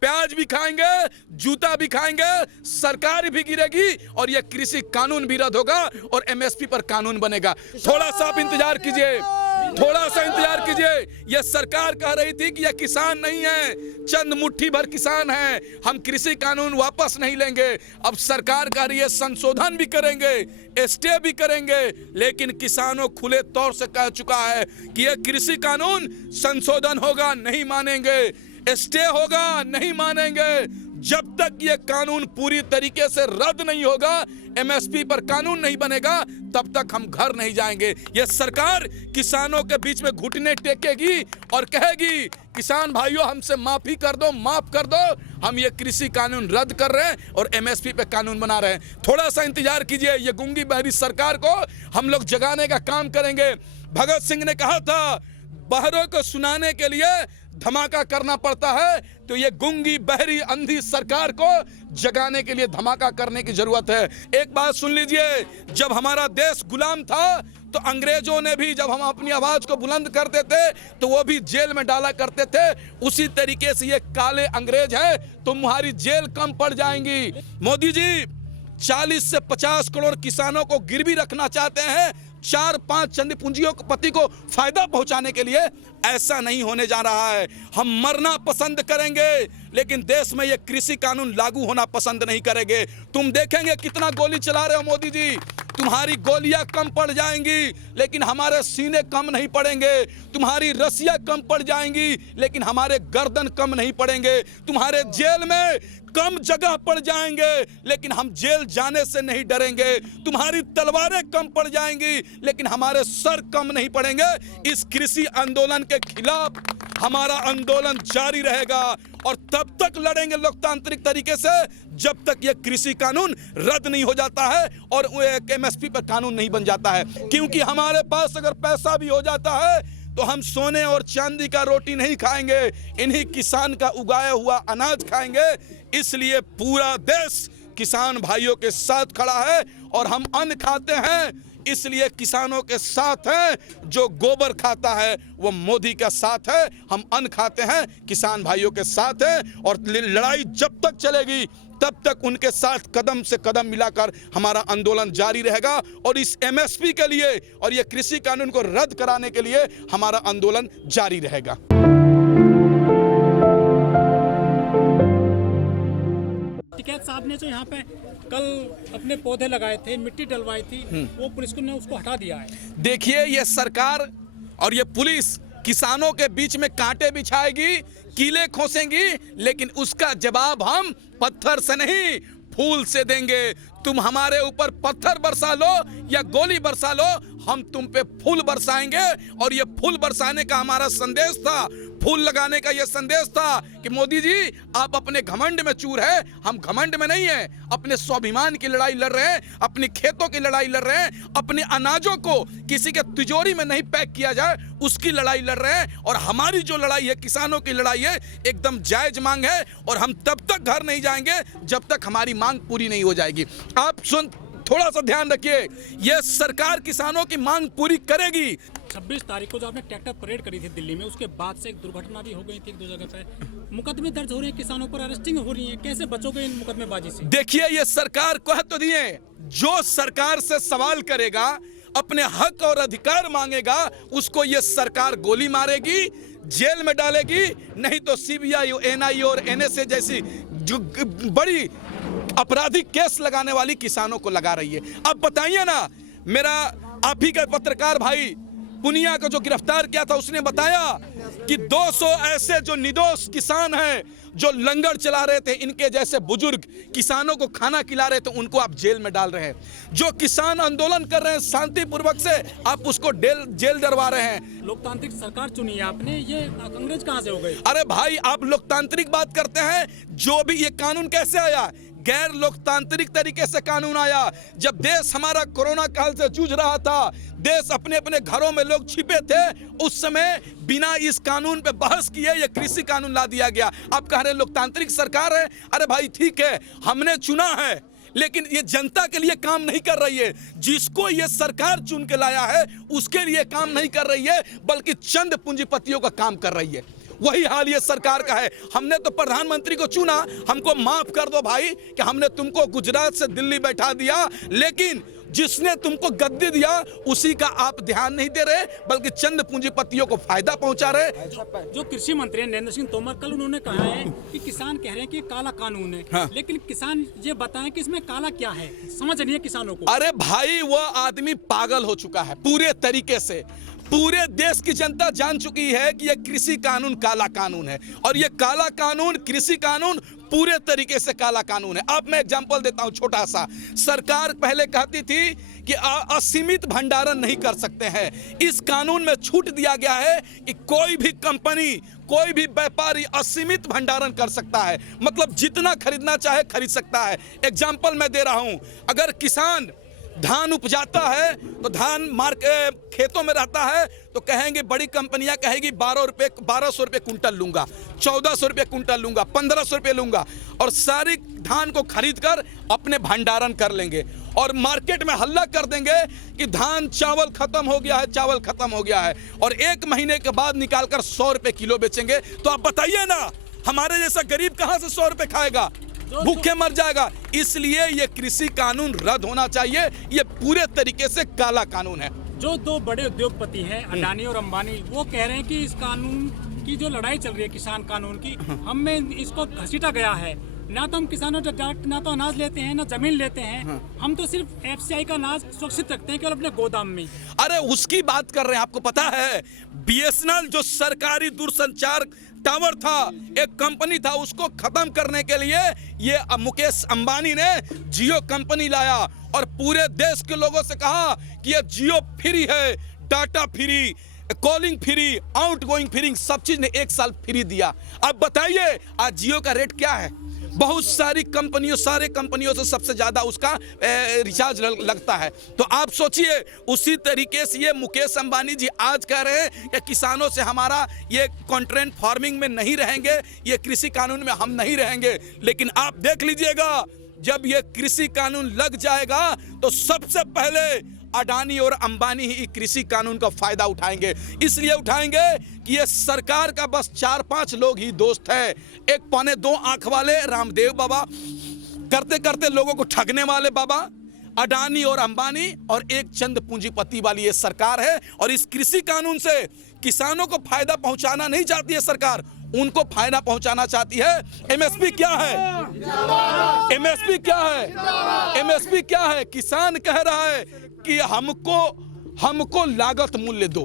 प्याज भी खाएंगे, जूता भी खाएंगे, सरकार भी गिरेगी और यह कृषि कानून भी रद्द होगा और एमएसपी पर कानून बनेगा। थोड़ा सा आप इंतजार कीजिए, थोड़ा सा इंतजार कीजिए। यह सरकार कह रही थी कि यह किसान नहीं है, चंद मुट्ठी भर किसान हैं, हम कृषि कानून वापस नहीं लेंगे। अब सरकार कह रही है संशोधन भी करेंगे, स्टे भी करेंगे, लेकिन किसानों खुले तौर से कह चुका है कि यह कृषि कानून संशोधन होगा नहीं मानेंगे, स्टे होगा नहीं मानेंगे। जब तक यह कानून पूरी तरीके से रद्द नहीं होगा, एमएसपी पर कानून नहीं बनेगा, तब तक हम घर नहीं जाएंगे। यह सरकार किसानों के बीच में घुटने टेकेगी और कहेगी किसान भाइयों हमसे माफी कर दो, माफ कर दो, हम ये कृषि कानून रद्द कर रहे हैं और एमएसपी पे कानून बना रहे हैं। थोड़ा सा इंतजार कीजिए, ये गूंगी बहरी सरकार को हम लोग जगाने का काम करेंगे। भगत सिंह ने कहा था बहरों को सुनाने के लिए धमाका करना पड़ता है, तो ये गूंगी बहरी अंधी सरकार को जगाने के लिए धमाका करने की जरूरत है। एक बात सुन लीजिए, जब हमारा देश गुलाम था तो अंग्रेजों ने भी जब हम अपनी आवाज को बुलंद करते थे तो वो भी जेल में डाला करते थे। उसी तरीके से ये काले अंग्रेज है, तुम्हारी जेल कम पड़ जाएंगी। मोदी जी 40 से 50 करोड़ किसानों को गिरवी रखना चाहते हैं 4-5 चंद पूंजीपति को फायदा पहुंचाने के लिए। ऐसा नहीं होने जा रहा है। हम मरना पसंद करेंगे लेकिन देश में यह कृषि कानून लागू होना पसंद नहीं करेंगे। तुम देखेंगे कितना गोली चला रहे हो मोदी जी, तुम्हारी गोलियां कम पड़ जाएंगी लेकिन हमारे सीने कम नहीं पड़ेंगे। तुम्हारी रस्सियां कम पड़ जाएंगी लेकिन हमारे गर्दन कम नहीं पड़ेंगे। तुम्हारे जेल में कम जगह पड़ जाएंगे लेकिन हम जेल जाने से नहीं डरेंगे। तुम्हारी तलवारें कम पड़ जाएंगी लेकिन हमारे सर कम नहीं पड़ेंगे। इस कृषि आंदोलन के खिलाफ हमारा आंदोलन जारी रहेगा और तब तक लड़ेंगे लोकतांत्रिक तरीके से जब तक यह कृषि कानून रद्द नहीं हो जाता है और एमएसपी पर कानून नहीं बन जाता है। क्योंकि हमारे पास अगर पैसा भी हो जाता है तो हम सोने और चांदी का रोटी नहीं खाएंगे, इन्हीं किसान का उगाया हुआ अनाज खाएंगे। इसलिए पूरा देश किसान भाइयों के साथ खड़ा है और हम अन्न खाते हैं इसलिए किसानों के साथ हैं। जो गोबर खाता है वो मोदी का साथ है। हम अन्न खाते हैं किसान भाइयों के साथ हैं और लड़ाई जब तक चलेगी तब तक उनके साथ कदम से कदम मिलाकर हमारा आंदोलन जारी रहेगा। और इस एमएसपी के लिए और ये कृषि कानून को रद्द कराने के लिए हमारा आंदोलन जारी रहेगा। टिकैत साहब ने जो यहाँ पे कल अपने पौधे लगाए थे, मिट्टी डलवाई थी, वो पुलिस ने उसको हटा दिया है। देखिए ये सरकार और ये पुलिस किसानों के बीच में कांटे बिछाएगी, कीले खोसेंगी, लेकिन उसका जवाब हम पत्थर से नहीं फूल से देंगे। तुम हमारे ऊपर पत्थर बरसा लो या गोली बरसा लो, हम तुम पे फूल बरसाएंगे। और ये फूल बरसाने का हमारा संदेश था, फूल लगाने का ये संदेश था कि मोदी जी आप अपने घमंड में चूर है, हम घमंड में नहीं है। अपने स्वाभिमान की लड़ाई लड़ रहे हैं, अपनी खेतों की लड़ाई लड़ रहे हैं, अपने अनाजों को किसी के तिजोरी में नहीं पैक किया जाए उसकी लड़ाई लड़ रहे हैं। और हमारी जो लड़ाई है किसानों की लड़ाई है, एकदम जायज मांग है और हम तब तक घर नहीं जाएंगे जब तक हमारी मांग पूरी नहीं हो जाएगी। आप थोड़ा सा ध्यान रखिए, यह सरकार किसानों की मांग पूरी करेगी। 26 तारीख को जो आपने ट्रैक्टर परेड करी थी दिल्ली में, उसके बाद से एक दुर्घटना भी हो गई थी 1-2 जगह पे। मुकदमे दर्ज हो रहे हैं, किसानों पर अरेस्टिंग हो रही है, कैसे बचोगे इन मुकदमेबाजी से? देखिए ये सरकार कह तो दिए, जो सरकार से सवाल करेगा, अपने हक और अधिकार मांगेगा, उसको ये सरकार गोली मारेगी, जेल में डालेगी, नहीं तो सीबीआई, एनआईए और एनएसए जैसी जो बड़ी आपराधिक केस लगाने वाली किसानों को लगा रही है। अब बताइए ना, मेरा आप ही का पत्रकार भाई पुनिया को जो गिरफ्तार किया था उसने बताया कि 200 ऐसे जो निर्दोष किसान हैं जो लंगर चला रहे थे, इनके जैसे बुजुर्ग किसानों को खाना खिला रहे थे, उनको आप जेल में डाल रहे हैं। जो किसान आंदोलन कर रहे हैं शांतिपूर्वक से, आप उसको जेल डरवा रहे हैं। लोकतांत्रिक सरकार चुनी है आपने, ये अंग्रेज कहां से हो गए? अरे भाई आप लोकतांत्रिक बात करते हैं, जो भी ये कानून कैसे आया? गैर लोकतांत्रिक तरीके से कानून आया। जब देश हमारा कोरोना काल से जूझ रहा था, देश अपने अपने घरों में लोग छिपे थे, उस समय बिना इस कानून पे बहस किए ये कृषि कानून ला दिया गया। आप कह रहे हैं लोकतांत्रिक सरकार है। अरे भाई ठीक है, हमने चुना है लेकिन ये जनता के लिए काम नहीं कर रही है। जिसको ये सरकार चुन के लाया है उसके लिए काम नहीं कर रही है, बल्कि चंद पूंजीपतियों का काम कर रही है। वही हाल ये सरकार का है। हमने तो प्रधानमंत्री को चुना, हमको माफ कर दो भाई कि हमने तुमको गुजरात से दिल्ली बैठा दिया, लेकिन जिसने तुमको गद्दी दिया उसी का आप ध्यान नहीं दे रहे, बल्कि चंद पूंजीपतियों को फायदा पहुंचा रहे। जो कृषि मंत्री नरेंद्र सिंह तोमर, कल उन्होंने कहा है कि किसान कह रहे हैं कि काला कानून है। हाँ। लेकिन किसान ये बताएं कि इसमें काला क्या है, समझ नहीं है किसानों को। अरे भाई, वो आदमी पागल हो चुका है पूरे तरीके से। पूरे देश की जनता जान चुकी है कि यह कृषि कानून काला कानून है, और यह काला कानून, कृषि कानून पूरे तरीके से काला कानून है। अब मैं एग्जांपल देता हूं छोटा सा। सरकार पहले कहती थी कि असीमित भंडारण नहीं कर सकते हैं। इस कानून में छूट दिया गया है कि कोई भी कंपनी, कोई भी व्यापारी असीमित भंडारण कर सकता है, मतलब जितना खरीदना चाहे खरीद सकता है। एग्जांपल मैं दे रहा हूं, अगर किसान धान उपजाता है तो धान खेतों में रहता है तो कहेंगे, बड़ी कंपनियां कहेगी 1200 रुपये कुंटल लूंगा, 1400 रुपये कुंटल लूंगा, 1500 रुपये लूंगा, और सारी धान को खरीद कर अपने भंडारण कर लेंगे और मार्केट में हल्ला कर देंगे कि धान चावल खत्म हो गया है, चावल खत्म हो गया है, और 1 महीने के बाद निकालकर 100 रुपये किलो बेचेंगे। तो आप बताइए ना, हमारे जैसा गरीब कहां से 100 रुपये खाएगा, भूखे मर जाएगा। इसलिए ये कृषि कानून रद्द होना चाहिए, ये पूरे तरीके से काला कानून है। जो 2 बड़े उद्योगपति हैं, अडानी और अंबानी, वो कह रहे हैं कि इस कानून की जो लड़ाई चल रही है, किसान कानून की, हमें इसको घसीटा गया है। ना तो हम किसानों से डायरेक्ट ना तो अनाज लेते हैं, ना जमीन लेते हैं, हम तो सिर्फ FCI का अनाज सुरक्षित रखते हैं केवल अपने गोदाम में। अरे उसकी बात कर रहे हैं। आपको पता है BSNL जो सरकारी दूरसंचार टावर था, एक कंपनी था, उसको खत्म करने के लिए ये मुकेश अंबानी ने जियो कंपनी लाया और पूरे देश के लोगों से कहा कि ये जियो फ्री है, data free, calling free, out going free, सब चीज ने 1 साल फ्री दिया। अब बताइए आज जियो का रेट क्या है? बहुत सारी कंपनियों, सारे कंपनियों से सबसे ज्यादा उसका रिचार्ज लगता है। तो आप सोचिए, उसी तरीके से ये मुकेश अंबानी जी आज कह रहे हैं कि किसानों से हमारा ये कॉन्ट्रैक्ट फार्मिंग में नहीं रहेंगे, ये कृषि कानून में हम नहीं रहेंगे। लेकिन आप देख लीजिएगा, जब ये कृषि कानून लग जाएगा तो सबसे पहले अडानी और अंबानी ही कृषि कानून का फायदा उठाएंगे। इसलिए उठाएंगे कि ये सरकार का बस 4-5 लोग ही दोस्त है। एक 1.25 आंख वाले रामदेव बाबा, करते करते लोगों को ठगने वाले बाबा, अडानी और अंबानी, और एक चंद पूंजीपति वाली ये सरकार है। और इस कृषि कानून से किसानों को फायदा पहुंचाना नहीं चाहती है सरकार, उनको फायदा पहुंचाना चाहती है। MSP क्या है? MSP क्या है? MSP क्या है? किसान कह रहा है कि हमको लागत मूल्य दो।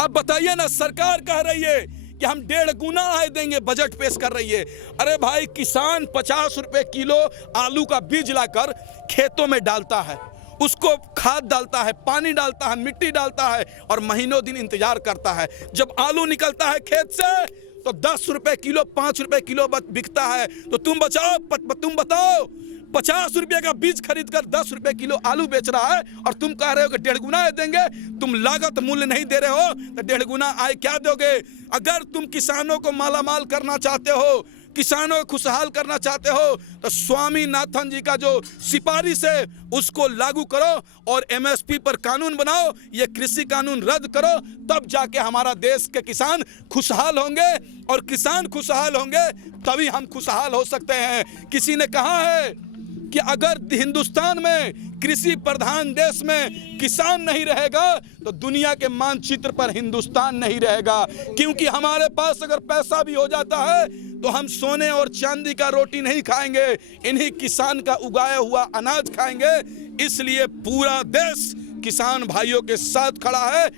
अब बताइए ना, सरकार कह रही है कि हम 1.5 गुना आय देंगे, बजट पेश कर रही है। अरे भाई, किसान 50 रुपए किलो आलू का बीज लाकर खेतों में डालता है, उसको खाद डालता है, पानी डालता है, मिट्टी डालता है, और महीनों दिन इंतजार करता है। जब आलू निकलता है खेत से तो 10 रुपए किलो, 5 रुपए किलो बिकता है। तो तुम बताओ 50 रुपए का बीज खरीद कर 10 रुपए किलो आलू बेच रहा है, और तुम कह रहे हो कि 1.5 गुना देंगे। तुम लागत मूल्य नहीं दे रहे हो तो 1.5 गुना आय क्या दोगे? अगर तुम किसानों को मालामाल करना चाहते हो, किसानों को खुशहाल करना चाहते हो, तो स्वामीनाथन जी का जो सिफारिश है उसको लागू करो और MSP पर कानून बनाओ, ये कृषि कानून रद्द करो। तब जाके हमारा देश के किसान खुशहाल होंगे, और किसान खुशहाल होंगे तभी हम खुशहाल हो सकते हैं। किसी ने कहा है कि अगर हिंदुस्तान में, कृषि प्रधान देश में किसान नहीं रहेगा तो दुनिया के मानचित्र पर हिंदुस्तान नहीं रहेगा। क्योंकि हमारे पास अगर पैसा भी हो जाता है तो हम सोने और चांदी का रोटी नहीं खाएंगे, इन्हीं किसान का उगाया हुआ अनाज खाएंगे। इसलिए पूरा देश किसान भाइयों के साथ खड़ा है।